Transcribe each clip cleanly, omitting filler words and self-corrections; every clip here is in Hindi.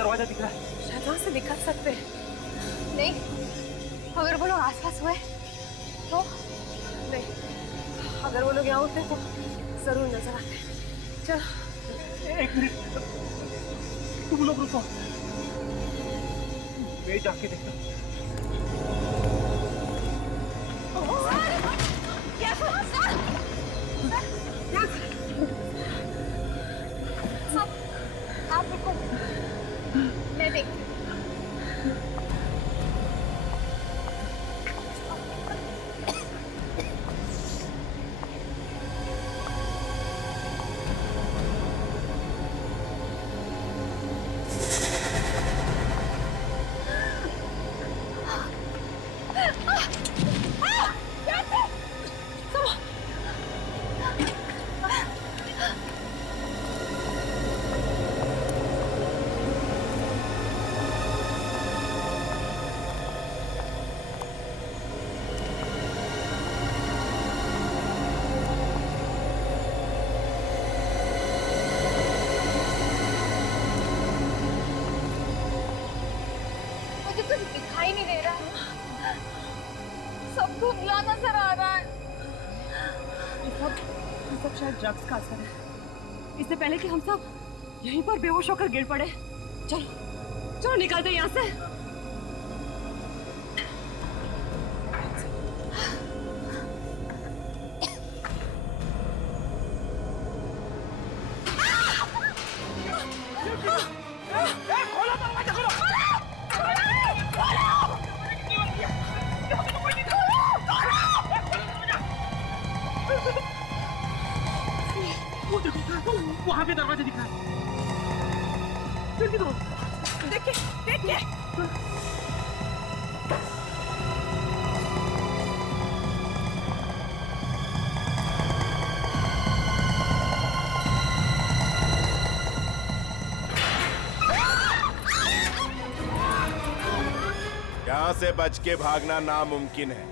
दरवाजा दिख रहा है। शायद वहां से निकल सकते हैं। नहीं, अगर वो लोग आसपास हुए तो नहीं, अगर वो लोग यहाँ होते तो जरूर नजर आते। चलो। एक मिनट, तुम लोग रुको, मैं जाके देखता हूँ। आप रुको, मैं देखती हूँ। दिखाई नहीं दे रहा, सब धुंधला नजर आ रहा है। ये सब शायद ड्रग्स का असर है। इससे पहले कि हम सब यहीं पर बेहोश होकर गिर पड़े, चलो चलो निकलते यहाँ से। खोलो दरवाजा, खोलो। वो देखो, वहां पे दरवाजा दिख रहा है। जल्दी करो। देखिए देखिए। यहाँ से बच के भागना नामुमकिन है।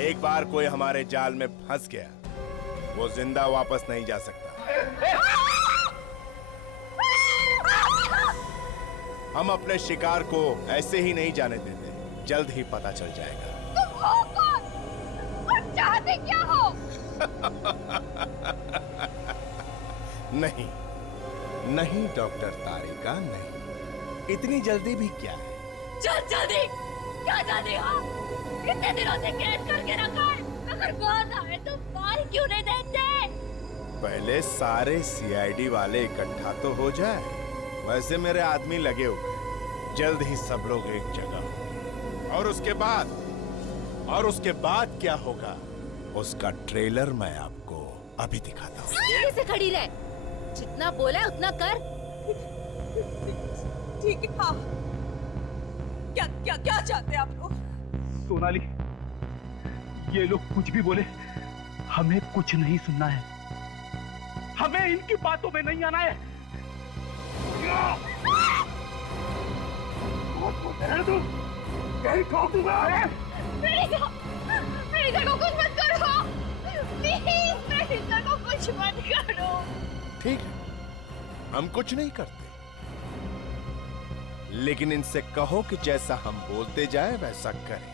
एक बार कोई हमारे जाल में फंस गया, वो जिंदा वापस नहीं जा सकता। हम अपने शिकार को ऐसे ही नहीं जाने देते, जल्द ही पता चल जाएगा। तुम हो कौन और चाहते क्या हो? नहीं नहीं डॉक्टर तारिका, नहीं। इतनी जल्दी भी क्या है? चल जल्दी, क्या जल्दी हो? कितने दिनों से कैद करके रखा है, अगर बात आए तो मार क्यों नहीं देते? पहले सारे सीआईडी वाले इकट्ठा तो हो जाए। वैसे मेरे आदमी लगे हुए, जल्द ही सब लोग एक जगह। और उसके बाद क्या होगा, उसका ट्रेलर मैं आपको अभी दिखाता हूँ। सीधे से खड़ी रह, जितना बोला है उतना कर। ठीक है। हाँ, क्या क्या क्या चाहते हैं आप लोग? सोनाली, ये लोग कुछ भी बोले, हमें कुछ नहीं सुनना है। हमें इनकी बातों में नहीं आना है। मेरी को कुछ मत करो, प्लीज मेरी को कुछ मत करो। ठीक है, हम कुछ नहीं करते, लेकिन इनसे कहो कि जैसा हम बोलते जाए वैसा करें।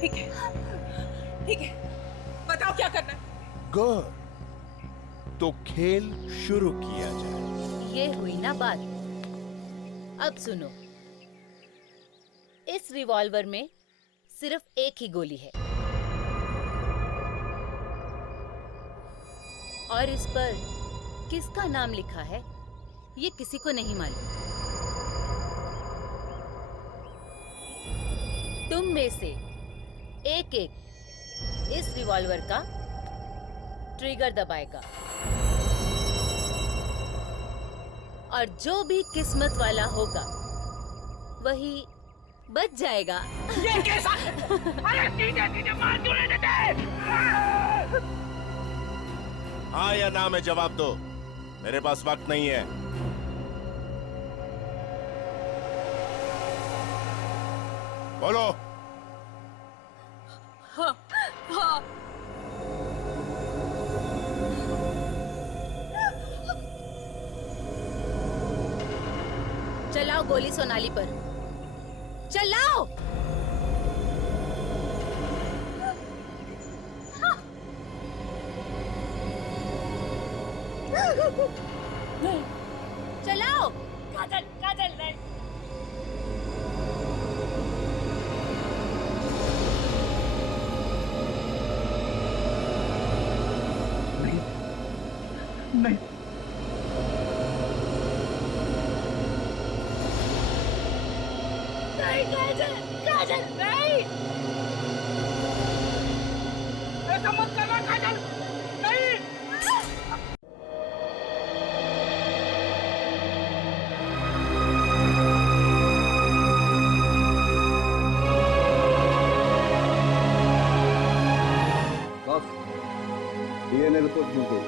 ठीक है, ठीक है, बताओ क्या करना है। गुड, तो खेल शुरू किया जाए। ये हुई ना बात। अब सुनो, इस रिवॉल्वर में सिर्फ एक ही गोली है और इस पर किसका नाम लिखा है ये किसी को नहीं मालूम। तुम में से एक एक इस रिवॉल्वर का ट्रिगर दबाएगा और जो भी किस्मत वाला होगा वही बच जाएगा। ये कैसा? अरे सीधे मार क्यों नहीं देते? हाँ या ना में जवाब दो, मेरे पास वक्त नहीं है। बोलो। हाँ, हाँ। चलाओ गोली सोनाली पर, चलाओ। चलाओ। काजल, काजल नहीं। नहीं, नहीं काजल, काजल नहीं। ऐसा मत करना काजल, नहीं। बस डीएनए रिपोर्ट मिल गई।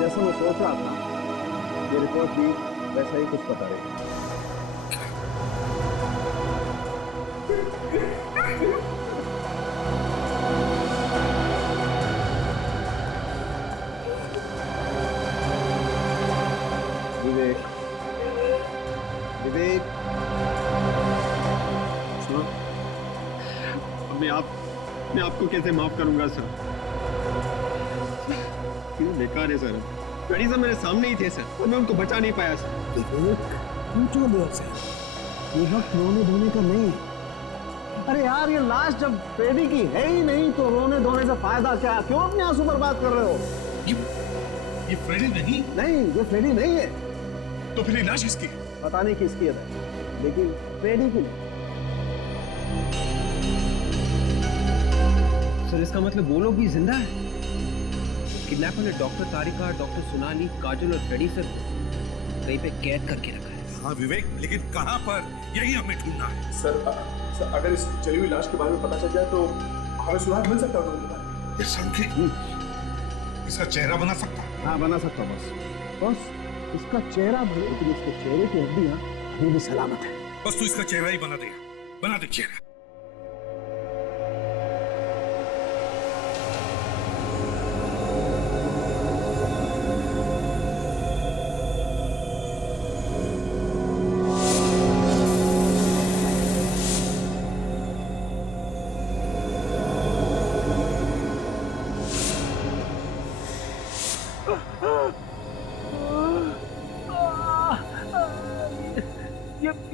जैसा मैं सोच रहा था, ये रिपोर्ट भी वैसा ही कुछ बता रही है। विवेक, विवेक, सुनो, मैं आपको कैसे माफ करूंगा सर? क्यों बेकार है सर? गाड़ी से मेरे सामने ही थे सर, और मैं उनको बचा नहीं पाया सर। पूछो देर से, ये वक्त रोने धोने का नहीं। अरे यार, ये लाश जब फ्रेडी की है ही नहीं तो रोने धोने से फायदा क्या? क्यों अपने आंसू बर्बाद कर रहे हो? ये फ्रेडी नहीं? नहीं, ये फ्रेडी नहीं है। तो फिर ये लाश किसकी? पता नहीं किसकी है, लेकिन फ्रेडी की नहीं। सर इसका मतलब वो लोग भी जिंदा है? किडनैपर ने डॉक्टर तारिका, डॉक्टर सोनाली, काजल और फ्रेडी से कहीं पे कैद करके रखा है। हाँ विवेक, लेकिन कहाँ पर? यही हमें ढूंढना है। सर अगर इस चली हुई लाश के बारे में पता चल जाए तो हमें सुराग मिल सकता है उनके बारे में। ये संख्या इसका चेहरा बना सकता है? हाँ, बना सकता हूँ बस इसका चेहरा भले, लेकिन इसके चेहरे की हड्डियां अभी भी सलामत है। बस तू इसका चेहरा ही बना दे चेहरा।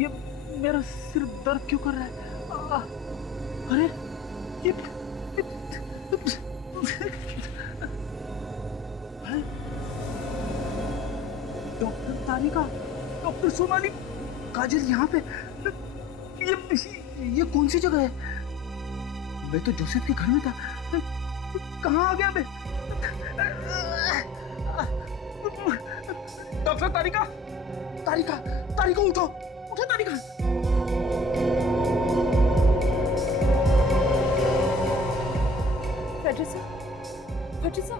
ये मेरा सिर दर्द क्यों कर रहा है? अरे ये डॉक्टर तारिका, डॉक्टर सोनाली, काजल यहाँ पे। ये कौन सी जगह है? मैं तो जोसेफ के घर में था, कहाँ आ गया मैं? डॉक्टर तारिका, तारिका, तारिका उठो, उठो तारिका। फटरिसा,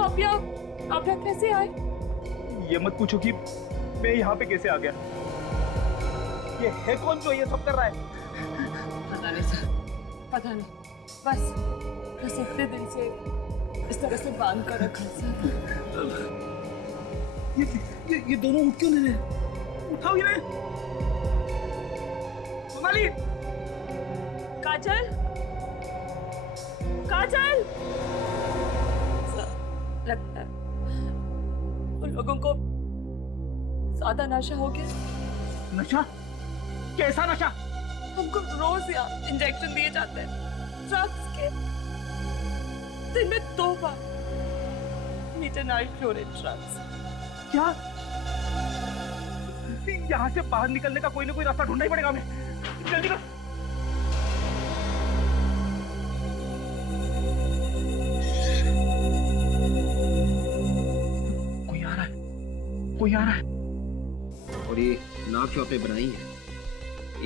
आप यहाँ कैसे आए? ये मत पूछो कि मैं यहाँ पे कैसे आ गया। ये है कौन जो ये सब कर रहा है? पता नहीं सर, पता नहीं। बस इतने दिन से इस तरह से बांध कर रखा सर। ये दोनों उठ क्यों नहीं रहे? उठाओ इन्हें। सोनाली, काजल, काजल। लगता है उन लोगों को ज्यादा नशा हो गया। नशा? कैसा नशा? हमको रोज यहाँ इंजेक्शन दिए जाते हैं ड्रग्स के, दिन में 2 बार मीथेनाइल क्लोराइड ड्रग्स। क्या? यहाँ से बाहर निकलने का कोई ना कोई रास्ता ढूंढना ही पड़ेगा हमें। जल्दी कर। कोई आ रहा है, कोई आ रहा है। और ये नाक जो आपने बनाई है,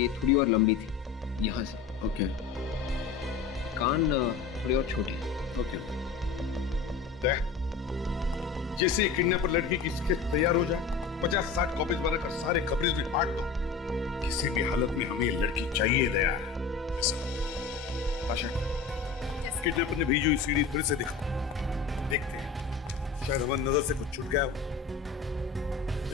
ये थोड़ी और लंबी थी यहाँ से। ओके, कान थोड़े और छोटे। ओके। जैसे किडनैपर लड़की की स्केच तैयार हो जाए, 50-60 कॉपीज बनाकर सारे खबरें में बांट दो। किसी भी हालत में हमें ये लड़की चाहिए दया। ताशा, किडनैपर ने भेजी हुई सीढ़ी फिर से दिखाओ, देखते हैं शायद हमारी नजर से कुछ छूट गया हो।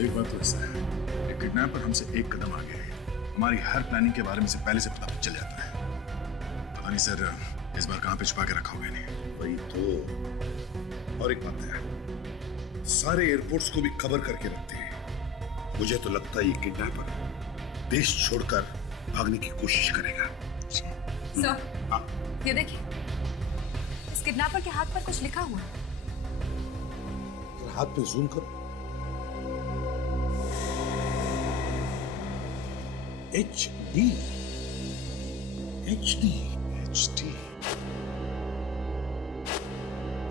एक बात तो ऐसा है कि किडनैपर हमसे एक कदम आगे है। हमारी हर प्लानिंग के बारे में से पहले से पता चल जाता है। पता नहीं सर इस बार कहाँ पे छुपा के रखा होगा इन्हें। वही तो। और एक बात है, सारे एयरपोर्ट्स को भी खबर करके रखते हैं। मुझे तो लगता है ये किडनैपर देश छोड़कर भागने की कोशिश करेगा। सर, ये देखिए, इस किडनैपर के हाथ पर कुछ लिखा हुआ है। हाथ पे जूम करो। HD।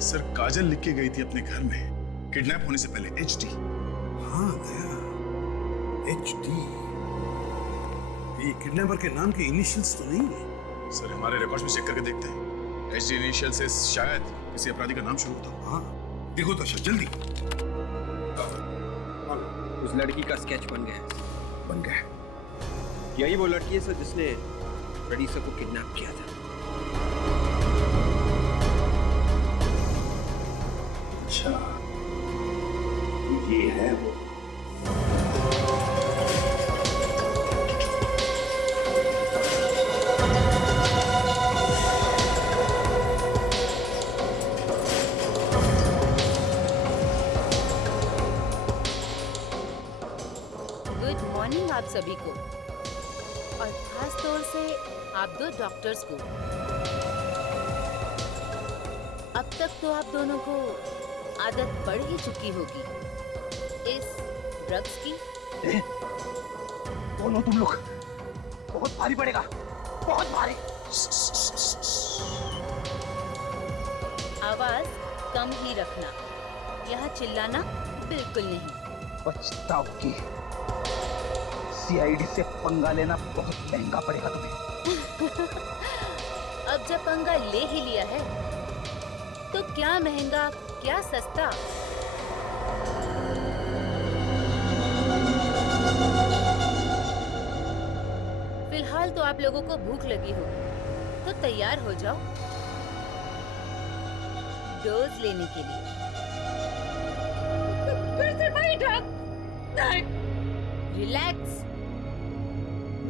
सर काजल लिख के गई थी अपने घर में किडनैप होने से पहले HD। हाँ दया, HD। ये किडनैपर के नाम के इनिशियल्स तो नहीं है? सर हमारे रिकॉर्ड्स में चेक करके देखते हैं। HD इनिशियल से शायद किसी अपराधी का नाम शुरू होता हो। हाँ देखो तो जल्दी। उस लड़की का स्केच बन गया है। बन गया। यही वो लड़की है सर जिसने फ्रेडी सर को किडनैप किया था। अच्छा, ये है वो। गुड मॉर्निंग आप सभी को, और खास तौर से आप दो डॉक्टर्स को। अब तक तो आप दोनों को आदत पड़ ही चुकी होगी इस ड्रग्स की। बोलो तुम लोग, बहुत भारी पड़ेगा, बहुत भारी। आवाज कम ही रखना, यहाँ चिल्लाना बिल्कुल नहीं। पछताओगी। CID से पंगा लेना बहुत महंगा पड़ेगा तुम्हें। अब जब पंगा ले ही लिया है तो क्या महंगा क्या सस्ता। फिलहाल तो आप लोगों को भूख लगी हो तो तैयार हो जाओ डोज लेने के लिए। फिर से वही ड्रग? नहीं। रिलैक्स,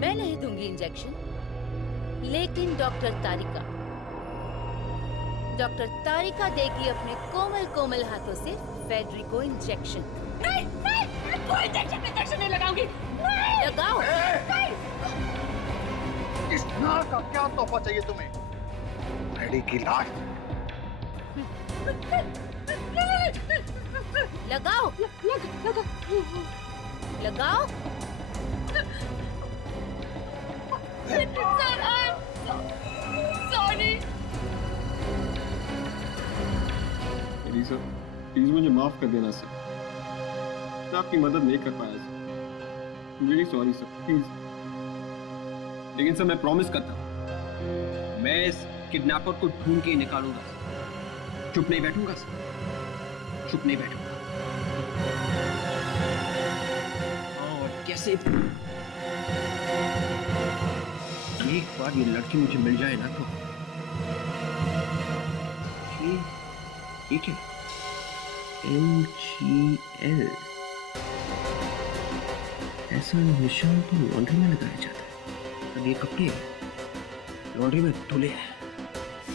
मैं नहीं दूंगी इंजेक्शन, लेकिन डॉक्टर तारिका देगी अपने कोमल कोमल हाथों से फेडरिको इंजेक्शन। नहीं, मैं कोई इंजेक्शन नहीं लगाऊंगी। नहीं। लगाओ। इस नार का क्या तोहफा चाहिए तुम्हें? फ्रेडी की लाश। लगाओ। लगाओ। सॉरी। सर प्लीज मुझे माफ कर देना सर, मैं आपकी मदद नहीं कर पाया sir. Really sorry sir, please. लेकिन सर मैं प्रॉमिस करता हूँ मैं इस किडनैपर को ढूंढ के निकालूंगा। चुप नहीं बैठूंगा सर, चुप नहीं बैठूंगा। हाँ, और कैसे एक बार ये लड़की मुझे मिल जाए ना तो ठीक है। MGL ऐसा निशान तो लॉन्ड्री में लगाया जाता है। अब ये कपड़े लॉन्ड्री में धुले हैं,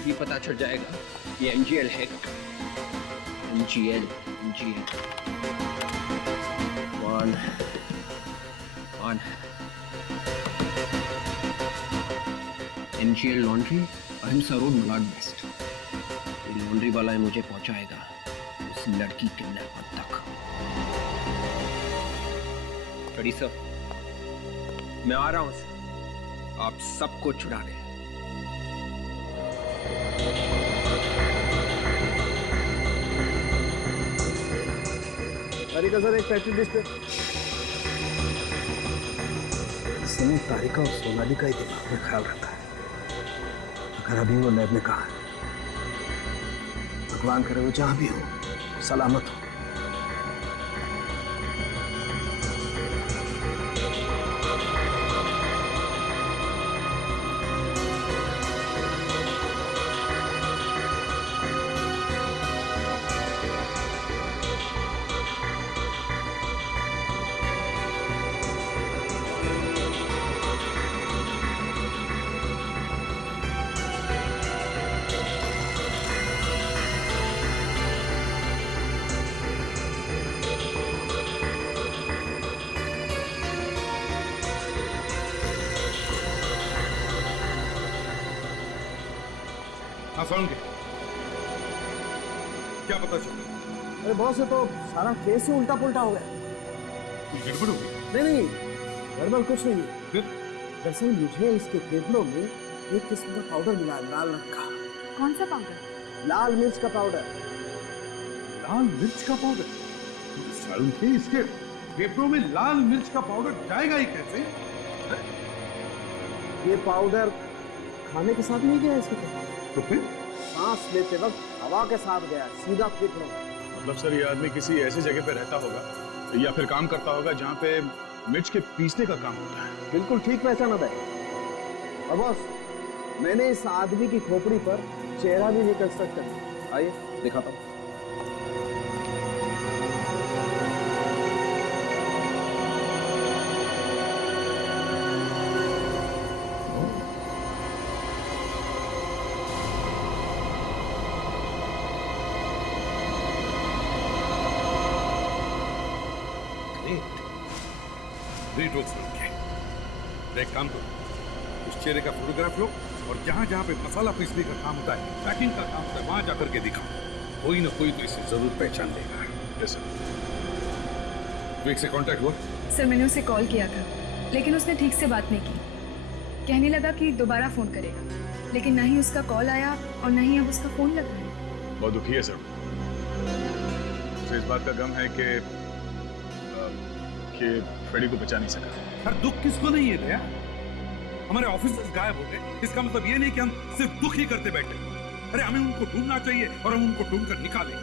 ये पता चल जाएगा ये MGL है। MGL वन MGL लॉन्ड्री, अहिंसा रोड, मलाड वेस्ट। ये लॉन्ड्री वाला है मुझे पहुंचाएगा उस लड़की किडनैपर तक। फ्रेडी सर, मैं आ रहा हूं सर, आप सबको छुड़ाने। तारिका सर एक पैकेट लिस्ट है। इसने तारिका और सोनाली का ही दिमाग में ख्याल रखा है। अगर अभी वो लैब में कहा है, भगवान करे वो जहां भी हो सलामत हो। हाँ फोन के क्या पता चला? अरे बॉस ये तो सारा केस ही उल्टा पुल्टा हो गया। कुछ गड़बड़ हो गई? नहीं गड़बड़ कुछ नहीं है। फिर दरअसल मुझे इसके केबलों में एक किस्म का पाउडर मिला है, लाल रंग का। कौन सा पाउडर? लाल मिर्च का पाउडर। लाल मिर्च का पाउडर? सारुण थे इसके पेपरों में लाल मिर्च का पाउडर जाएगा ही कैसे? ये पाउडर खाने के साथ नहीं गया इसके पास, तो फिर सांस लेते वक्त हवा के साथ गया, सीधा फेफड़ों में। मतलब सर ये आदमी किसी ऐसी जगह पे रहता होगा या फिर काम करता होगा जहाँ पे मिर्च के पीसने का काम होता है। बिल्कुल ठीक पहचाना था। और बॉस मैंने इस आदमी की खोपड़ी पर चेहरा भी रिकंस्ट्रक्ट कर, आइए दिखाता हूँ। Great work sir. एक काम करो, उस चेहरे का फोटोग्राफ लो और जहां जहां पे मसाला पीसने का काम होता है, पैकिंग का काम होता है, वहां जाकर के दिखाओ। कोई ना कोई तो इसे जरूर पहचान लेगा। Yes sir. विवेक से कांटेक्ट हुआ? सर मैंने उसे कॉल किया था लेकिन उसने ठीक से बात नहीं की। कहने लगा कि दोबारा फोन करेगा, लेकिन ना ही उसका कॉल आया और ना ही अब उसका फोन लग रहा है। बहुत दुखी है सर। उसे इस बात का गम है कि फ्रेडी को बचा नहीं सका। हर दुख किसको नहीं है भैया? हमारे ऑफिसर्स गायब हो गए, इसका मतलब ये नहीं कि हम सिर्फ दुख ही करते बैठे। अरे हमें उनको ढूंढना चाहिए और हम उनको ढूंढ कर निकालेंगे।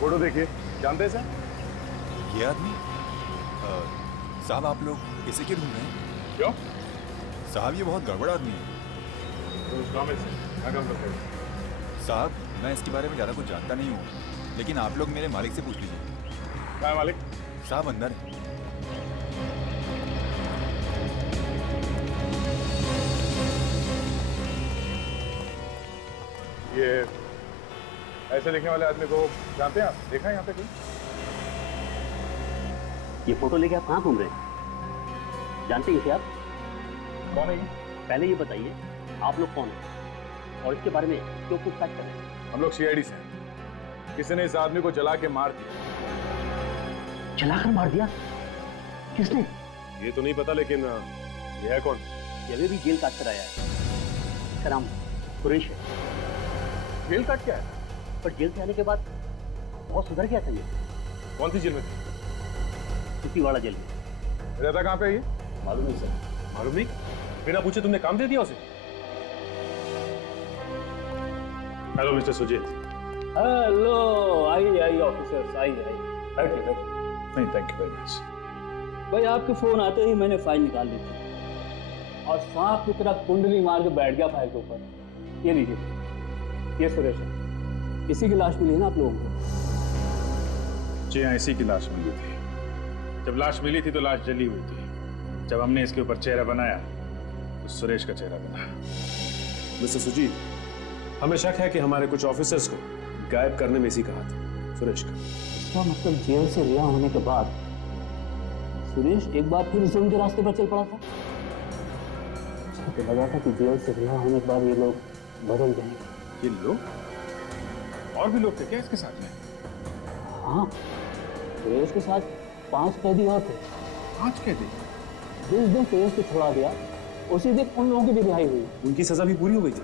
फोटो देखिए, जानते हैं सर? ये आदमी साहब आप लोग इसे क्यों ढूंढ रहे हैं? क्यों? साहब ये बहुत गड़बड़ आदमी है। साहब मैं इसके बारे में ज़्यादा कुछ जानता नहीं हूँ, लेकिन आप लोग मेरे मालिक से पूछ लीजिए। क्या मालिक? साहब अंदर है। ये ऐसे दिखने वाले आदमी को जानते हैं आप? देखा है यहाँ पे कोई? ये फोटो लेके आप कहाँ घूम रहे हैं? जानते हैं इसे आप? कौन है ये? पहले ये बताइए आप लोग कौन हैं और इसके बारे में क्यों पूछताछ कर रहे हैं? हम लोग सीआईडी से हैं। किसी ने इस आदमी को जला के मार दिया। जलाकर मार दिया? किसने? ये तो नहीं पता, लेकिन ये है कौन? ये अभी भी जेल काट कर आया है। इसका नाम सुरेश है। जेल काट क्या है? पर जेल से आने के बाद बहुत सुधर गया था ये। कौन सी जेल में थी? कुपीवाड़ा जेल में। रहता कहाँ पे ये? मालूम नहीं सर। मालूम नहीं? बिना पूछे तुमने काम दे दिया उसे? Hello mister Sujeet. हेलो, आइए ऑफिसर्स, आइए बैठिए। नहीं थैंक यू वेरी मच। भाई आपके फोन आते ही मैंने फाइल निकाल ली थी और सांप की तरह कुंडली मार के बैठ गया फाइल के ऊपर। ये लीजिए, ये सुरेश है। इसी की लाश मिली है ना आप लोगों को? जी हाँ, इसी की लाश मिली थी। जब लाश मिली थी तो लाश जली हुई थी। जब हमने इसके ऊपर चेहरा बनाया तो सुरेश का चेहरा बना। मिस्टर सुजीत, हमें शक है कि हमारे कुछ ऑफिसर्स को गायब करने में इसी का हाथ है, सुरेश का। इसका मतलब जेल से रिहा होने के बाद सुरेश एक बार फिर जुल्म के रास्ते पर चल पड़ा था। तो लगा था कि जेल से रिहा होने के बाद ये लोग बदल जाएंगे। ये लोग? और भी लोग थे क्या इसके साथ में? हाँ, सुरेश के साथ 5 कैदी और थे। 5 कैदी? जिस दिन सुरेश को छोड़ा गया उसी दिन उन लोगों की भी रिहाई हुई। उनकी सजा भी पूरी हो गई थी?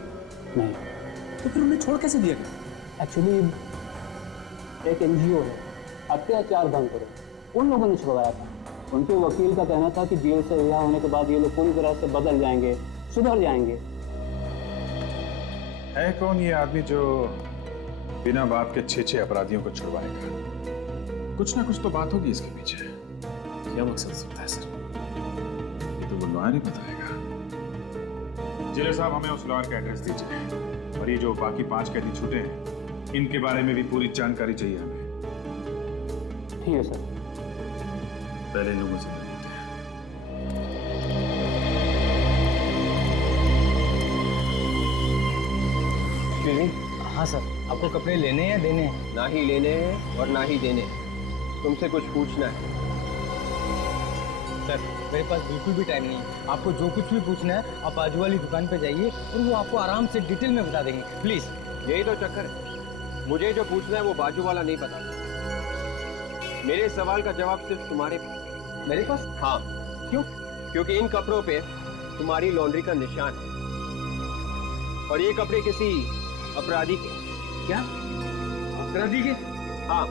नहीं। तो फिर उन्हें छोड़ कैसे दिया गया? एक्चुअली एक एनजीओ है, अत्याचार बंद करो, उन लोगों ने छुड़वाया था। उनके वकील का कहना था कि जेल से रिहा होने के बाद ये लोग पूरी तरह से बदल जाएंगे, सुधर जाएंगे। है कौन ये आदमी जो बिना बात के 6 अपराधियों को छुड़वाएगा? कुछ ना कुछ तो बात होगी इसके पीछे। क्या मकसद सकता है सर? ये तो वो लॉयर ही बताएगा। जेलर साहब, हमें उस लॉयर का एड्रेस दीजिए और ये जो बाकी 5 कैदी छूटे हैं इनके बारे में भी पूरी जानकारी चाहिए हमें। ठीक है सर। पहले लोगों से मिलते हैं। हाँ सर, आपको कपड़े लेने हैं देने हैं? ना ही लेने हैं और ना ही देने हैं। तुमसे कुछ पूछना है। सर मेरे पास बिल्कुल भी टाइम नहीं है। आपको जो कुछ भी पूछना है आप बाजू वाली दुकान पे जाइए और वो आपको आराम से डिटेल में बता देंगे, प्लीज। यही तो चक्कर है, मुझे जो पूछना है वो बाजू वाला नहीं पता। मेरे सवाल का जवाब सिर्फ तुम्हारे पास। मेरे पास? हाँ। क्यों? क्योंकि इन कपड़ों पे तुम्हारी लॉन्ड्री का निशान है और ये कपड़े किसी अपराधी के। क्या? अपराधी के? हाँ।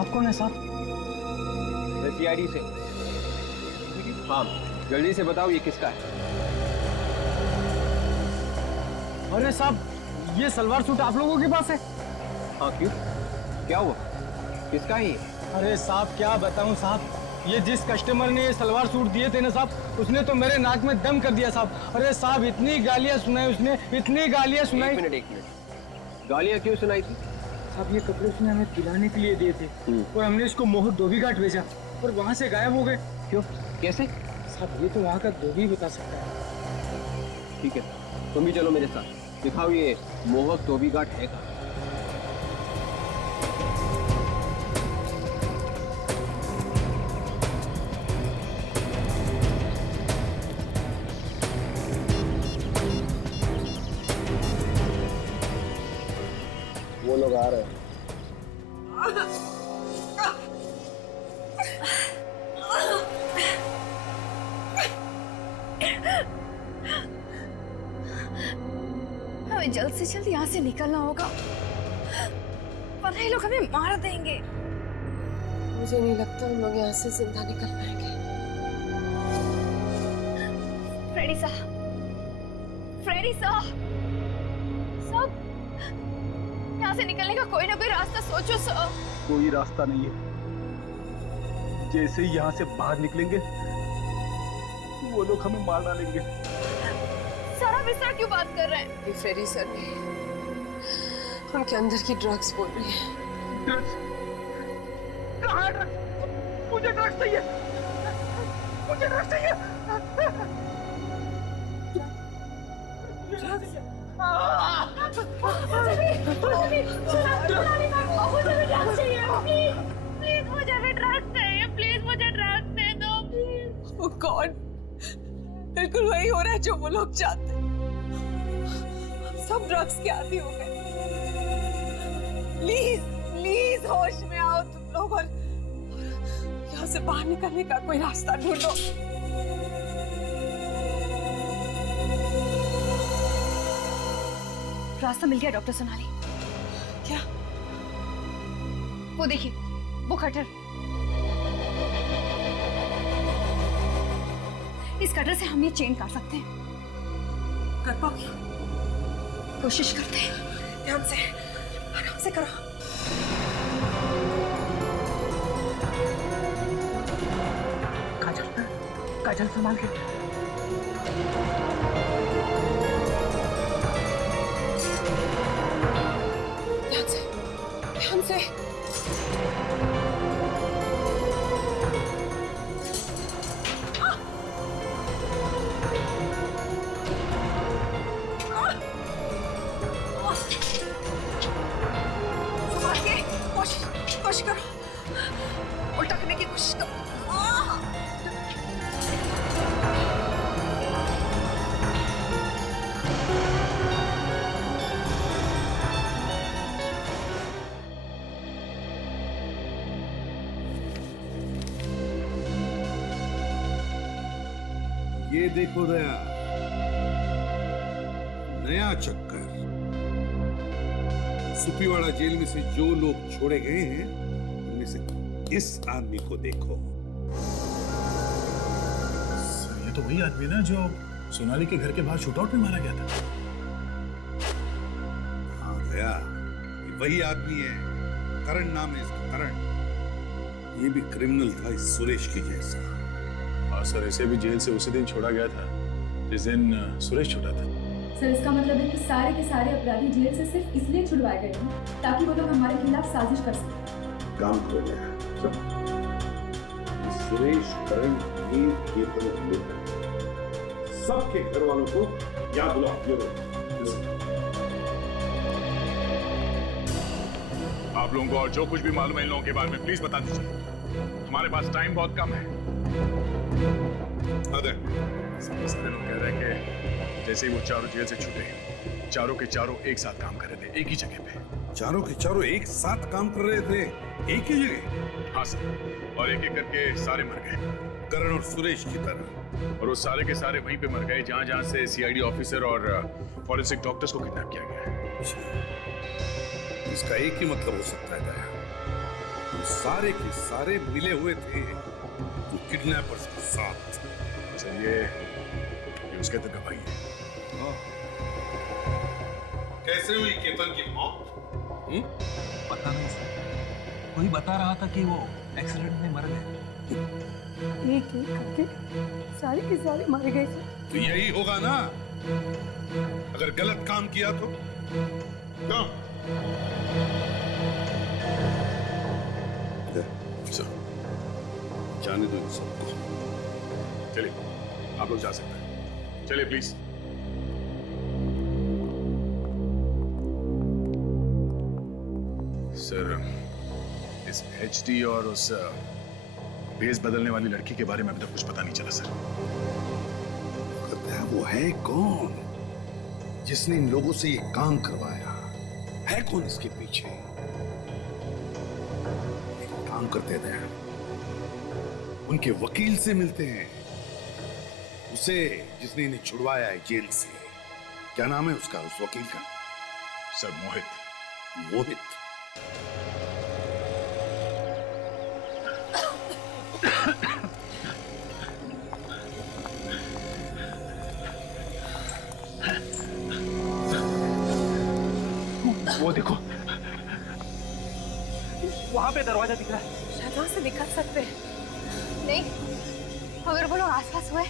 आप कौन है साहब? मैं सीआईडी से। हाँ, जल्दी से बताओ ये किसका है? अरे साहब, ये सलवार सूट आप लोगों के पास है? हाँ, क्यों? क्या हुआ? किसका है ये? अरे साहब क्या बताऊं साहब, ये जिस कस्टमर ने ये सलवार सूट दिए थे ना साहब, उसने तो मेरे नाक में दम कर दिया साहब। अरे साहब इतनी गालियां सुनाई उसने, इतनी गालियां सुनाई। एक मिनट। गालियां क्यों सुनाई थी? साहब ये कपड़े उसने हमें दिलाने के लिए दिए थे और हमने इसको मोहर धोबी घाट भेजा और वहाँ से गायब हो गए। क्यों? कैसे? साहब ये तो वहाँ का धोबी बता सकता है। ठीक है, तुम भी चलो मेरे साथ, दिखाओ ये मोहक धोबी घाट है कहाँ। वो लोग आ रहे हैं। हमें जल्द से जल्द यहाँ से निकलना होगा, वरना ये लोग हमें मार देंगे। मुझे नहीं लगता हम लोग यहाँ से जिंदा निकल पाएंगे। फ्रेडी साहब, फ्रेडी साहब, यहाँ से निकलने का कोई ना कोई रास्ता सोचो सर। कोई रास्ता नहीं है। जैसे ही यहाँ से बाहर निकलेंगे वो लोग हमें मार डालेंगे। सर आप इस तरह क्यों बात कर रहे हैं? ये फ्रेडी सर ने उनके अंदर की ड्रग्स बोल रही है। ड्रग्स? कहाँ है ड्रग्स? मुझे ड्रग्स चाहिए, मुझे ड्रग्स चाहिए। प्लीज मुझे भी ड्रग्स चाहिए, प्लीज मुझे ड्रग्स दे दो। वो कौन? बिल्कुल वही हो रहा है जो वो लोग चाहते हैं। हम सब ड्रग्स के आदी हो गए। प्लीज प्लीज होश में आओ तुम लोग और यहाँ से बाहर निकलने का कोई रास्ता ढूंढो। रास्ता मिल गया डॉक्टर सोनाली। क्या? वो देखिए, वो कटर। इस कटर से हम ये चेन काट सकते हैं। कर पाओगे? कोशिश करते हैं। ध्यान से, आराम से करो। काजल, काजल संभाल के। ध्यान से। कोशिश करो, उल्टा करने की कोशिश करो। ये देखो दया, नया चक्कर। सुपीवाड़ा जेल में से जो लोग छोड़े गए हैं उनमें से इस आदमी को देखो। सर ये तो वही आदमी ना जो सोनाली के घर के बाहर शूटआउट में मारा गया था। हाँ दया, ये वही आदमी है। करण नाम है इसका, करण। ये भी क्रिमिनल था इस सुरेश के जैसा। और सर इसे भी जेल से उसी दिन छोड़ा गया था जिस दिन सुरेश छूटा था। सर इसका मतलब है कि सारे के सारे अपराधी जेल से सिर्फ इसलिए छुड़वाए गए हैं ताकि वो लोग हमारे खिलाफ साजिश कर सकें। काम हो गया। सुरेश, करण, ये सबके घर वालों को याद बुलाओ। आप लोगों को और जो कुछ भी मालूम है इन लोगों के बारे में प्लीज बता दीजिए। हमारे पास टाइम बहुत कम है। सारे लोग कह रहे हैं कि जैसे ही वो चारों जेल से छूटे, चारों के चारों एक साथ काम कर रहे थे, एक ही जगह पे। चारों के चारों एक साथ काम कर रहे थे, एक ही जगह? हाँ सर, और एक एक करके सारे मर गए, करण और सुरेश की तरह। और वो सारे के सारे वहीं पे मर गए जहां जहां से सीआईडी ऑफिसर और फॉरेंसिक डॉक्टर्स को किडनैप किया गया है। इसका एक ही मतलब हो सकता है दया, वो सारे के सारे मिले हुए थे किडनैपर्स के साथ। सर ये उसके तक का भाई है। कैसे हुई केतन की मौत? पता नहीं सर, कोई बता रहा था कि वो एक्सीडेंट में मर गए। एक एक करके सारे के सारे मर गए सर। तो यही होगा ना, अगर गलत काम किया तो? क्यों? जाने दो इन सबको। चलिए आप लोग जा सकते हैं, चलिए प्लीज। सर इस एचडी और उस भेस बदलने वाली लड़की के बारे में अभी तक कुछ पता नहीं चला सर। वो है कौन जिसने इन लोगों से ये काम करवाया? है कौन इसके पीछे? एक काम करते थे, उनके वकील से मिलते हैं, उसे जिसने इन्हें छुड़वाया है जेल से। क्या नाम है उसका, उस वकील का? सर मोहित। मोहित? वो देखो, वहां पे दरवाजा दिख रहा है। शायद वहां से निकल सकते हैं। नहीं, अगर वो लोग आसपास हुए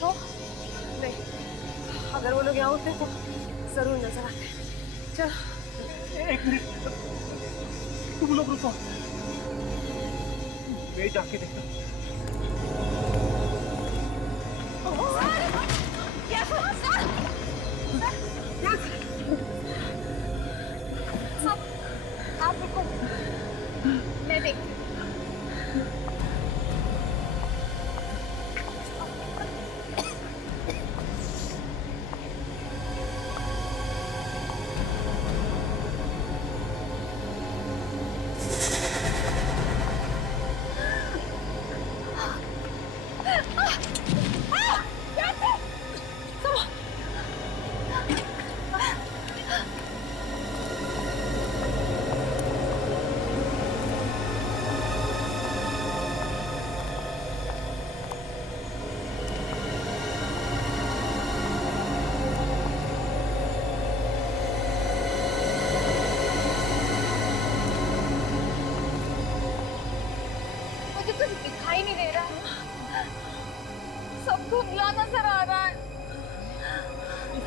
तो नहीं, अगर वो लोग यहाँ होते तो जरूर नजर आते। चलो एक मिनट, तुम लोग रुको, मैं जाके देखता हूँ। आप रुको, मैं देखती हूँ। दिखाई नहीं दे रहा, सब धुंधला नजर आ रहा है। ये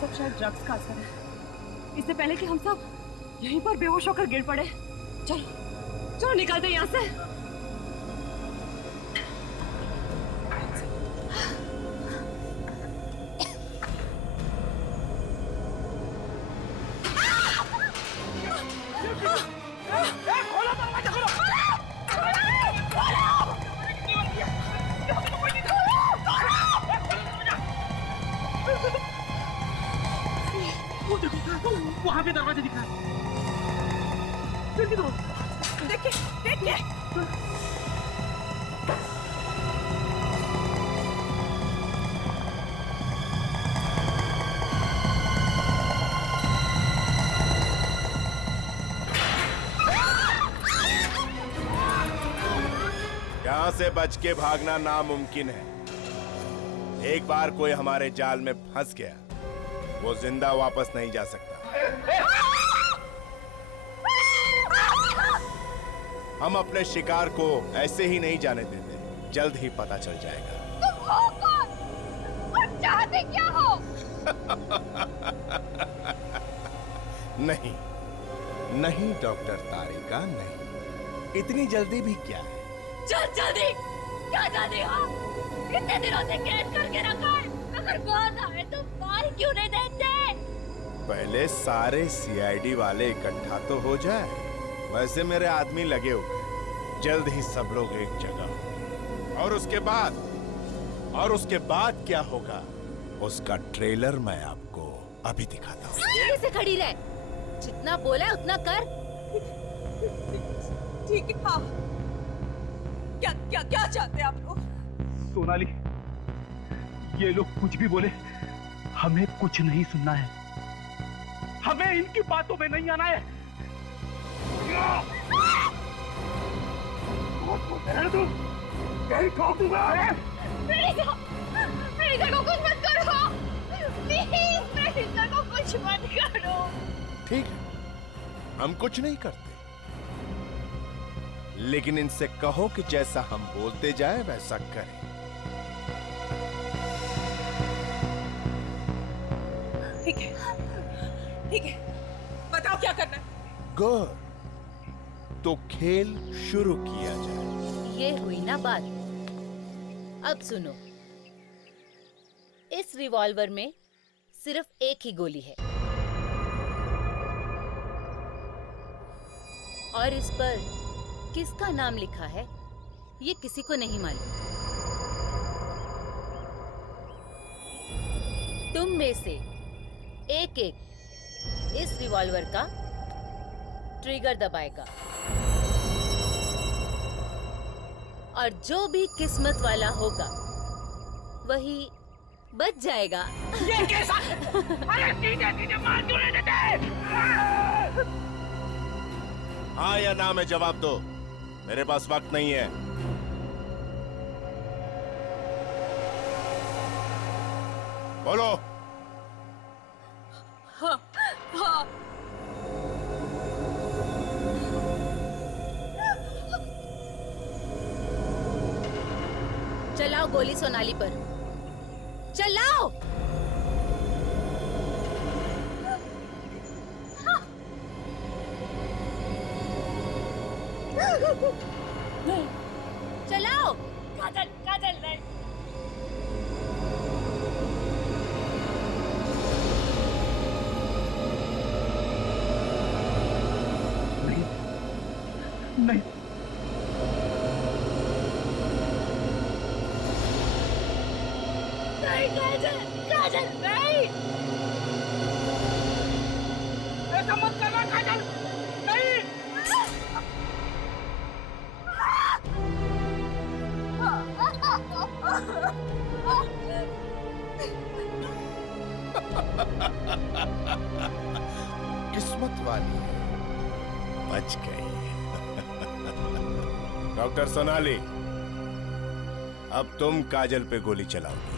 सब शायद ड्रग्स का असर है। इससे पहले कि हम सब यहीं पर बेहोश होकर गिर पड़े, चलो चलो निकलते यहाँ से। वहां पे दरवाजा दिख रहा है। जल्दी करो, देखिए देखिए। यहाँ से बच के भागना नामुमकिन है। एक बार कोई हमारे जाल में फंस गया, वो जिंदा वापस नहीं जा सकता। हम अपने शिकार को ऐसे ही नहीं जाने देते, जल्द ही पता चल जाएगा। तुम हो कौन और चाहते क्या हो? नहीं नहीं डॉक्टर तारिका, नहीं, इतनी जल्दी भी क्या है। चल जल्दी, क्या जल्दी हो? कितने दिनों से कैद करके रखा है, अगर बाहर आए तो मार क्यों नहीं देते? पहले सारे सीआईडी वाले इकट्ठा तो हो जाए। वैसे मेरे आदमी लगे हुए, जल्द ही सब लोग एक जगह। और उसके बाद क्या होगा उसका ट्रेलर मैं आपको अभी दिखाता हूँ। सीधे से खड़ी रह, जितना बोला है उतना कर। ठीक है। हाँ, क्या क्या क्या चाहते हैं आप लोग? सोनाली, ये लोग कुछ भी बोले, हमें कुछ नहीं सुनना है। हमें इनकी बातों में नहीं आना है। प्रीता को कुछ मत करो, प्लीज प्रीता को कुछ मत करो। ठीक है, हम कुछ नहीं करते, लेकिन इनसे कहो कि जैसा हम बोलते जाए वैसा करें। ठीक है, ठीक है, बताओ क्या करना है। गुड, तो खेल शुरू किया जाए। ये हुई ना बात। अब सुनो, इस रिवॉल्वर में सिर्फ एक ही गोली है और इस पर किसका नाम लिखा है ये किसी को नहीं मालूम। तुम में से एक एक इस रिवॉल्वर का ट्रिगर दबाएगा और जो भी किस्मत वाला होगा वही बच जाएगा। ये कैसा? अरे सीधे मार क्यों नहीं देते? हाँ या ना में जवाब दो, मेरे पास वक्त नहीं है। बोलो। हाँ, हाँ। चलाओ गोली सोनाली पर, चलाओ। चलाओ। काजल, काजल नहीं। नहीं, नहीं काजल, काजल नहीं। ऐसा मत करना काजल, नहीं। किस्मत वाली है, बच गई। डॉक्टर सोनाली, अब तुम काजल पे गोली चलाओगी।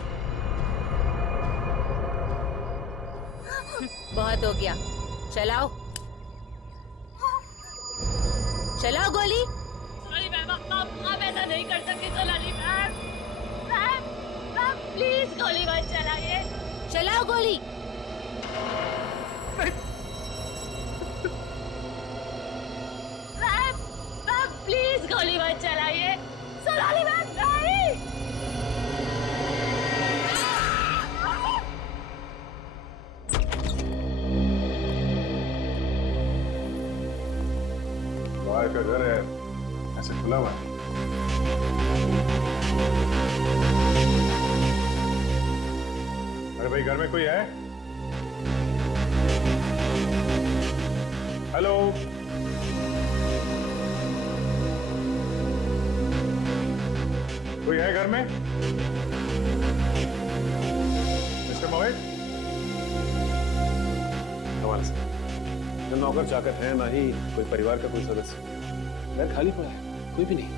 बहुत हो गया, चलाओ चलाओ गोली। सोनाली मैम, आप ऐसा नहीं कर सकती। सोनाली मैम, मैम प्लीज गोली मत चलाइए। चलाओ गोली। मैम प्लीज गोली मत चलाइए। सोनाली मैम नहीं। बाहर का घर है, ऐसे खुला हुआ है। अरे भाई, घर में कोई है? हेलो, कोई है घर में? मिस्टर मोहित? कमाल से न नौकर चाकर है, ना ही कोई परिवार का कोई सदस्य। घर खाली पड़ा है, कोई भी नहीं।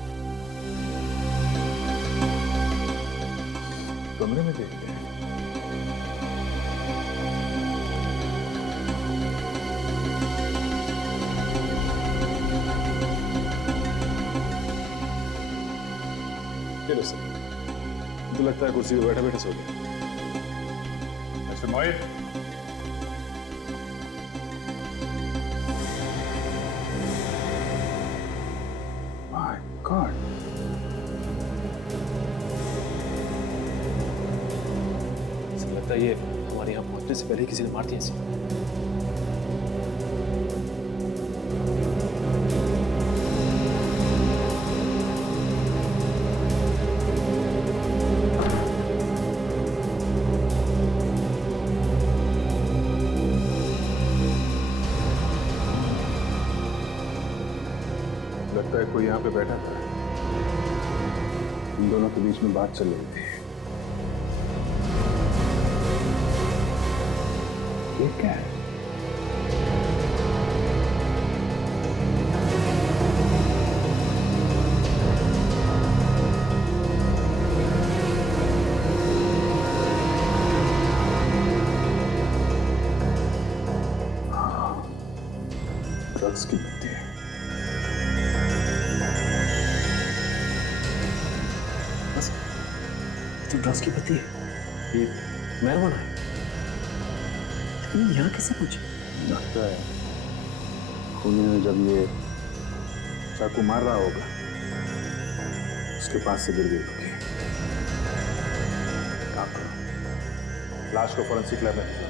कमरे में देखते हैं। तो लगता है कुर्सी पे बैठा बैठा सो गया। मिस्टर मोहित, माय गॉड, लगता है ये हमारे यहाँ पहुंचने से पहले किसी ने मार दिया इसे। लगता है कोई यहाँ पे बैठा था। इन दोनों के बीच में बात चल रही थी। ये क्या है? ड्रग्स की पत्ती है। बस तो ड्रग्स की पत्ती है। ये मैरिजुआना है। यहाँ कैसे पूछे? लगता है खूनी ने जब ये चाकू मार रहा होगा उसके पास से गिर गई होगी। काम करो, लाश को फोरेंसिक लैब में भेजो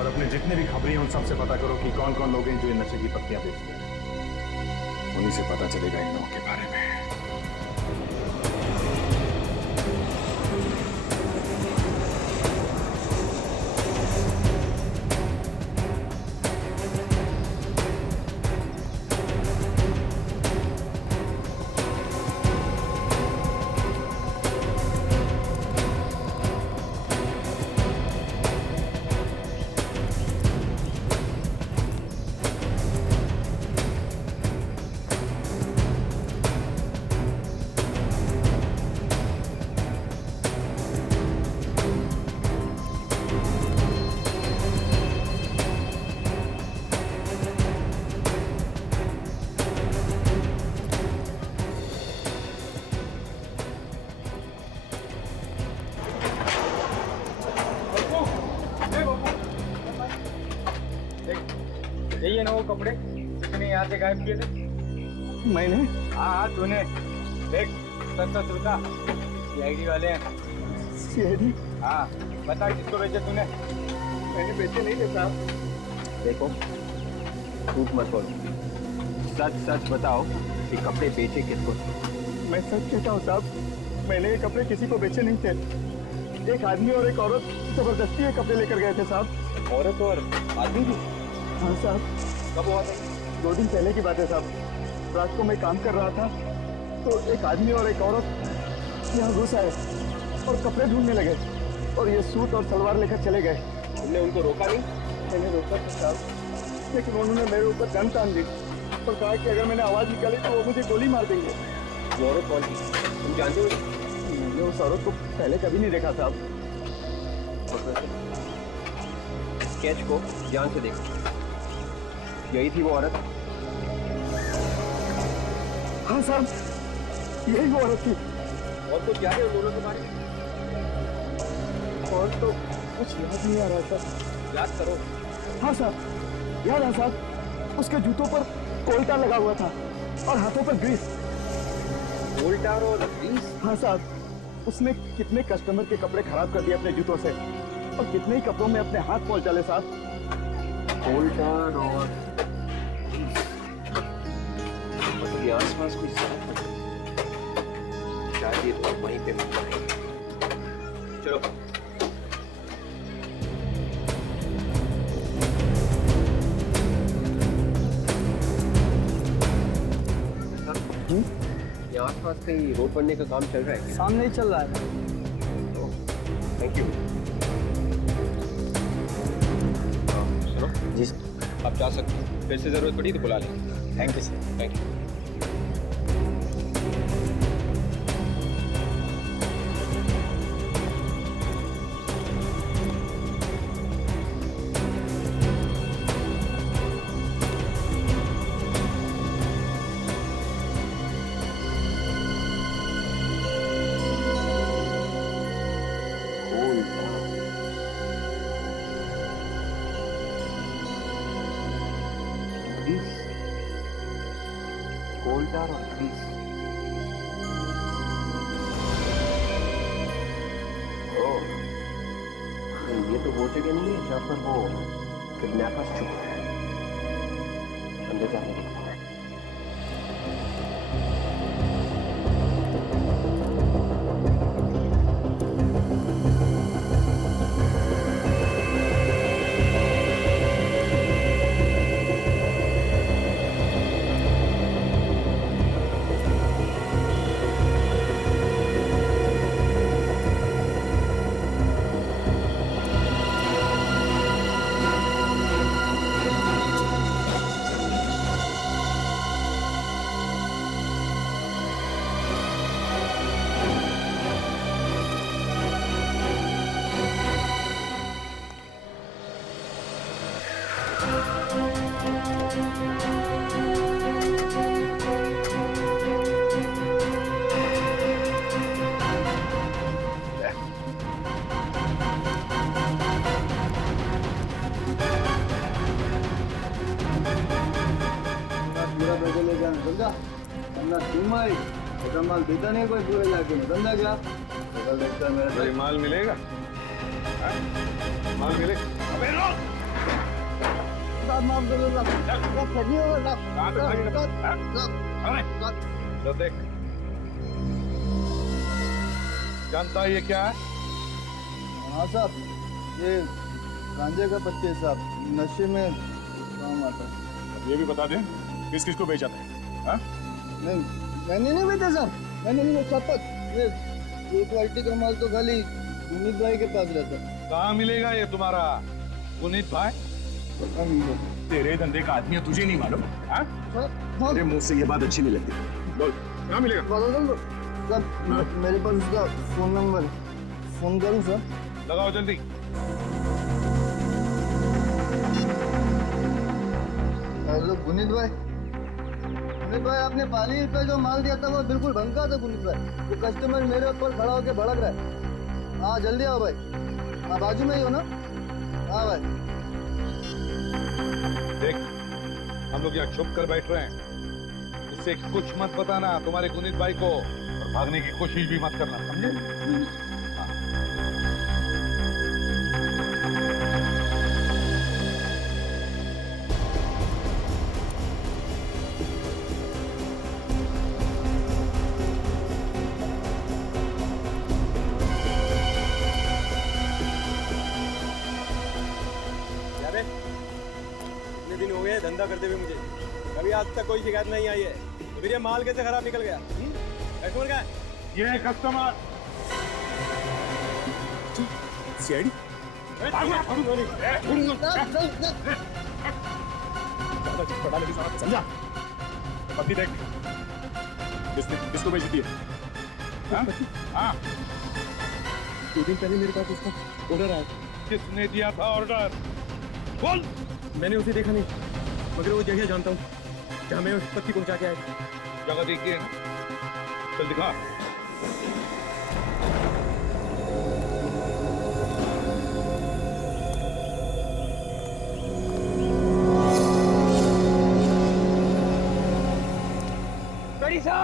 और अपने जितने भी खबरें हैं उन सबसे पता करो कि कौन कौन लोग हैं जो ये नशे की पत्तियां बेचते हैं। उन्हीं से पता चलेगा इन लोगों के बारे में। यही ना वो कपड़े तूने यहाँ से गायब किए थे? मैंने? हाँ तूने। देख 7-7 रुपया CID वाले हैं। CID? हाँ बता किसको बेचे तूने? मैंने बेचे नहीं थे साहब। देखो झूठ मत बोलो, सच सच बताओ कि कपड़े बेचे किसको? मैं सच कहता हूँ साहब, मैंने ये कपड़े किसी को बेचे नहीं थे। एक आदमी और एक औरत जबरदस्ती ये कपड़े लेकर गए थे साहब। औरत और आदमी भी? हाँ साहब। कब हुआ था? 2 दिन पहले की बात है साहब। रात को मैं काम कर रहा था तो एक आदमी और एक औरत यहाँ घुस आए और कपड़े ढूंढने लगे और ये सूट और सलवार लेकर चले गए। तुमने उनको रोका नहीं? मैंने रोका था साहब, लेकिन उन्होंने मेरे ऊपर गन तान दी और कहा कि अगर मैंने आवाज निकाली तो वो मुझे गोली मार देंगे। वो औरत कौन थी तुम जानते हो? मैंने उस औरत को पहले कभी नहीं देखा साहब। स्केच को ध्यान से देखो, यही थी वो औरत? हाँ साहब, यही वो औरत थी। और कुछ याद है उन दोनों के बारे में? और तो कुछ याद नहीं आ रहा सर। याद करो। हाँ साहब, याद है साहब, उसके जूतों पर कोल्टा लगा हुआ था और हाथों पर ग्रीस। कोल्टा और ग्रीस? हाँ साहब, उसने कितने कस्टमर के कपड़े खराब कर दिए अपने जूतों से और कितने ही कपड़ों में अपने हाथ पहुंच डाले साहब। कोल्टा और ये आसपास कोई सड़क है, शायद ये तो वहीं पे मिलता है। चलो ये आसपास कहीं रोड बनने का काम चल रहा है? सामने ही चल रहा है। Thank you. सुनो जी सर, आप जा सकते हैं। फिर से जरूरत पड़ी तो बुला लें। Thank you sir. Thank you. Coal tar और ग्रीस। ओह, ये तो वो जगह नहीं है जहाँ पर वो किडनैपर्स छुपे हैं। अंदर जाने देखते हैं। भाई, ऐसा माल देता नहीं कोई पूरे इलाके में, धंधा क्या? तो देखता है मेरे कोई माल मिलेगा? हाँ? माल मिलेगा? अबे रोक! साहब माफ कर दो साहब, ठगी हो गया कहाँ से ठगी कर? हाँ? तो देख, जानता है ये क्या है? हाँ साहब, ये गांजे का पत्ते है साहब, नशे में काम आता है। अब ये भी बता दें किस किस को बेचा था? हाँ? नहीं, मैंने नहीं बेचा साहब, मैंने नहीं बेचा। ये क्वालिटी का माल तो खाली गुनीत भाई के पास रहता है। कहाँ मिलेगा ये तुम्हारा गुनीत भाई? तेरे धंधे का आदमी है, तुझे नहीं मालूम? हाँ? तेरे मुंह से ये बात अच्छी नहीं लगती। बोल, कहाँ मिलेगा? सर, मेरे पास उसका फोन नंबर, फोन करूँ सर? लगाओ जल्दी। हेलो गुनीत भाई, आपने पाली पे जो माल दिया था वो बिल्कुल भंका था गुनीत भाई। वो कस्टमर मेरे ऊपर खड़ा होकर भड़क रहा है। हाँ जल्दी आओ भाई, हाँ बाजू में ही हो ना? हाँ भाई। देख, हम लोग यहाँ छुप कर बैठ रहे हैं, इससे कुछ मत बताना तुम्हारे गुनीत भाई को, और भागने की कोशिश भी मत करना, समझे? धंधा करते हुए मुझे कभी आज तक कोई शिकायत नहीं आई है, तो फिर ये माल कैसे खराब निकल गया? कस्टमर का ये कस्टमर सीआईडी समझा? पत्ती देख, किसको बेच दी है? हाँ, 2 दिन पहले मेरे पास उसका ऑर्डर आया। किसने दिया था ऑर्डर? बोल। मैंने उसे देखा नहीं, मगर वो जगह जानता हूँ जहाँ मैं उस पत्ती पहुँचा के आया। जगह देखिए ना, चल दिखा। पैसा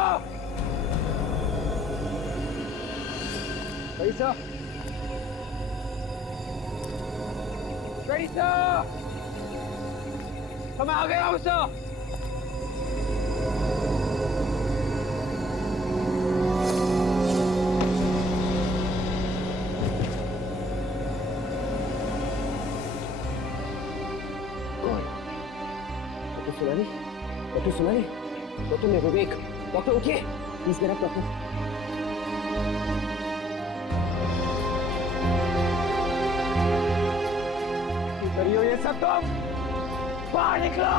पैसा पैसा तो मैं आ गया हूँ सर। डॉक्टर सुनारी, डॉक्टर मैं विवेक, डॉक्टर उठिए प्लीज, मेरा डॉक्टर। करियो ये सब, तुम बाहर निकलो।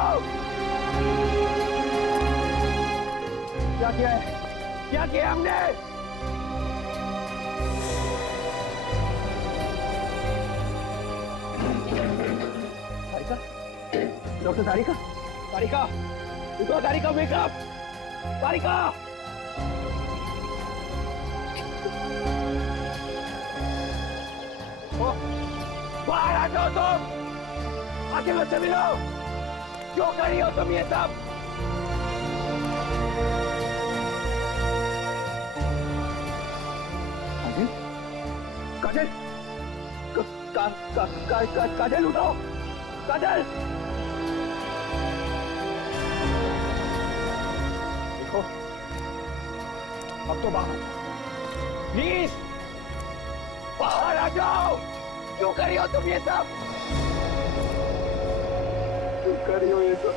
क्या किया है, क्या किया हमने? तारिका, डॉक्टर तारिका, तारिका उठो, तारिका वेकअप, तारिका। बाहर आ जाओ तुम, आके मुझसे मिलो। क्यों कर रही हो तुम ये सब? काजल, काजल उठो, काजल। देखो, अब तो बाहर प्लीज, बाहर आ जाओ। क्यों कर रही हो तुम ये सब? क्यों कर रही हो ये सब?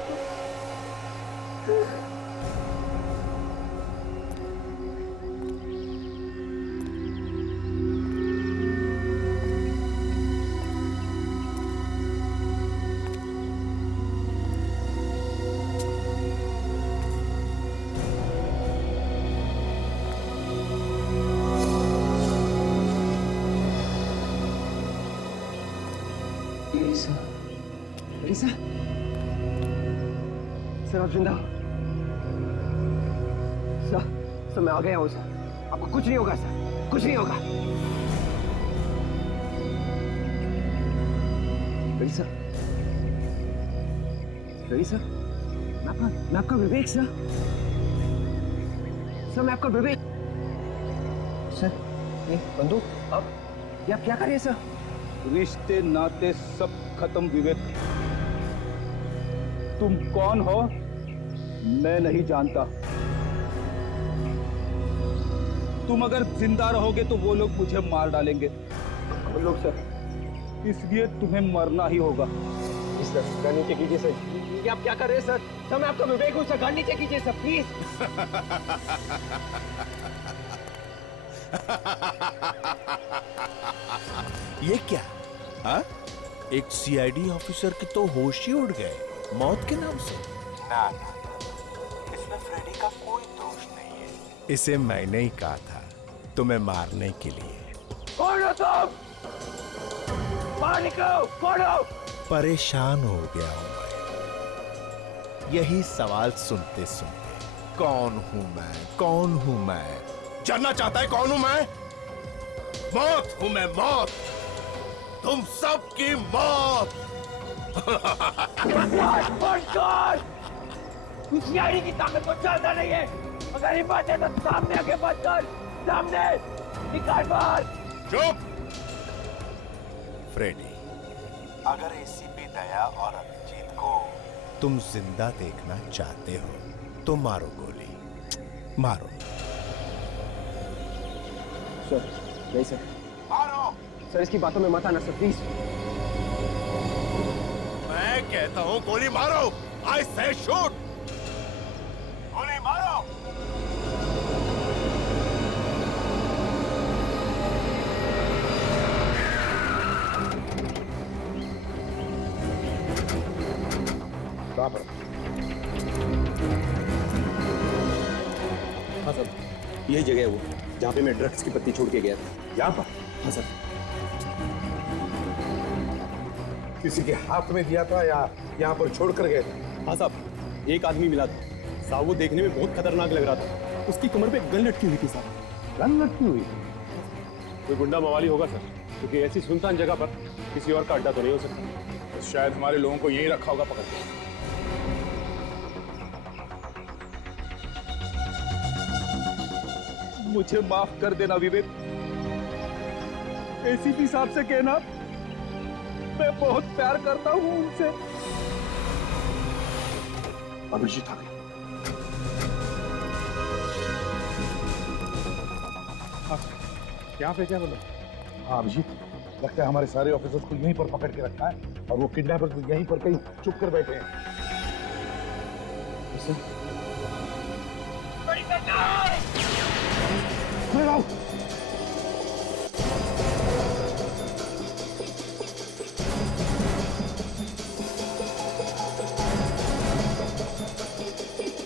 एलिसा, सर आप जिंदा हो? सर मैं आ गया हूँ सर, आपको कुछ नहीं होगा सर, कुछ नहीं होगा। एलिसा, एलिसा, मैं आपका विवेक सर। सर मैं आपका विवेक। सर ये बंदूक, अब ये आप क्या कर रहे हैं सर? रिश्ते नाते सब खत्म विवेक। तुम कौन हो मैं नहीं जानता। तुम अगर जिंदा रहोगे तो वो लोग मुझे मार डालेंगे। वो लोग सर, इसलिए तुम्हें मरना ही होगा। सर गन नीचे कीजिए सर। ये आप क्या कर रहे हैं सर? सर मैं आपका विवेक हूँ सर, गन नीचे कीजिए सर प्लीज। ये क्या? हाँ? एक सीआईडी ऑफिसर के तो होश ही उड़ गए मौत के नाम से। ना ना, इसमें फ्रेडी का कोई दोष नहीं है। इसे मैंने ही कहा था तुम्हें मारने के लिए। कौन हो तुम? बाहर निकलो, कौन हो? परेशान हो गया हूं मैं यही सवाल सुनते सुनते। कौन हूं मैं? कौन हूं मैं? जानना चाहता है कौन हूं मैं? मौत हूं मैं, मौत। तुम सबकी मौत। सीआईडी की ताकत को जानता नहीं है। अगर हिम्मत है तो सामने आके बात कर। सामने निकाल बाहर। चुप। फ्रेडी, अगर एसीपी दया और अभिजीत को तुम जिंदा देखना चाहते हो तो मारो गोली, मारो। सर नहीं सर, मारो। सर इसकी बातों में मत आना सर प्लीज। मैं कहता हूं गोली मारो। आई से शूट। गोली मारो। हाँ सर, यही जगह है वो जहाँ पे मैं ड्रग्स की पत्ती छोड़ के गया था। यहाँ पर हाँ सर। किसी के हाथ में दिया था या यहाँ पर छोड़ कर गए थे? हाँ साहब, एक आदमी मिला था साहब, वो देखने में बहुत खतरनाक लग रहा था। उसकी कमर पे गन लटकी हुई थी साहब। गन लटकी हुई? कोई गुंडा मवाली होगा सर, क्योंकि ऐसी सुनसान जगह पर किसी और का अड्डा तो नहीं हो सकता। तो शायद हमारे लोगों को यही रखा होगा पकड़ के। मुझे माफ कर देना विवेक। एसीपी साहब से कहना मैं बहुत प्यार करता हूं उनसे। अभिजीत आ गया। यहाँ पे क्या बोला? हाँ अभिजीत, लगता है हमारे सारे ऑफिसर्स को यहीं पर पकड़ के रखा है और वो किडनैपर यहीं पर कहीं चुप कर बैठे हैं।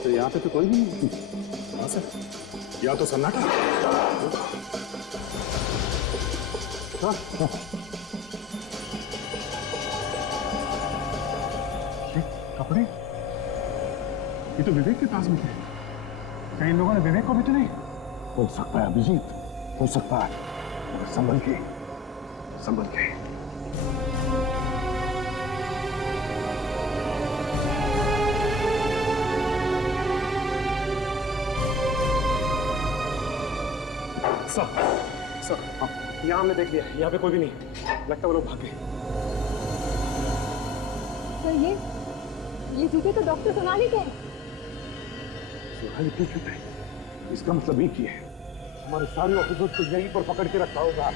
तो यहाँ पे तो कोई भी नहीं। हाँ सर, या तो सन्नाटा। हाँ। कपड़े ये तो विवेक के पास में थे। कई लोगों ने विवेक को भी तो नहीं। हो सकता है अभिजीत, हो सकता है, मगर संभल के, संभल के। सर यहाँ हमने देख लिया, यहाँ पे कोई भी नहीं। लगता है वो लोग भाग गए। सर ये जूते तो डॉक्टर सोनाली के हैं। सोनाली क्यों चुप है? इसका मतलब एक ही है, हमारे सारे ऑफिसर्स को यहीं पर पकड़ के रखा होगा।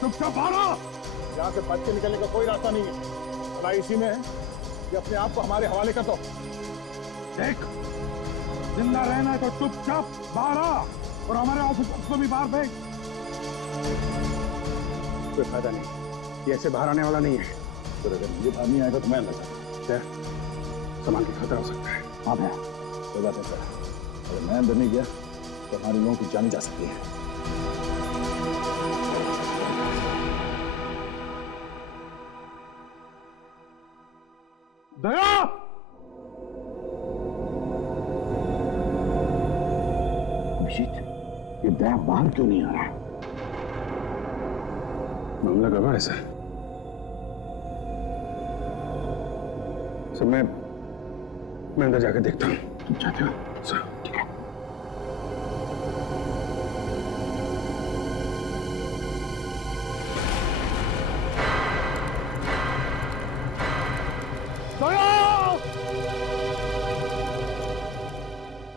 चुपचाप भागो। यहाँ से बच के निकलने का कोई रास्ता नहीं है। भला इसी में है कि अपने आप को हमारे हवाले कर दो। देख, जिंदा रहना है तो चुपचाप बाहर आ और हमारे ऑफिसर्स को भी बाहर भेज। कोई फायदा नहीं, ये ऐसे बाहर आने वाला नहीं है। तो अगर ये बाहर नहीं आएगा तो मैं लगा सामान की खतरा हो सकता है। हाँ भैया, कोई बात नहीं सर। अगर मैं अंदर नहीं गया तो हमारे लोगों की जान जा सकती है। दया! अभिजीत, ये दया बाहर क्यों नहीं आ रहा? मामला गड़बड़ है सर। मैं अंदर जाकर देखता हूँ। तुम चाहते हो? सर।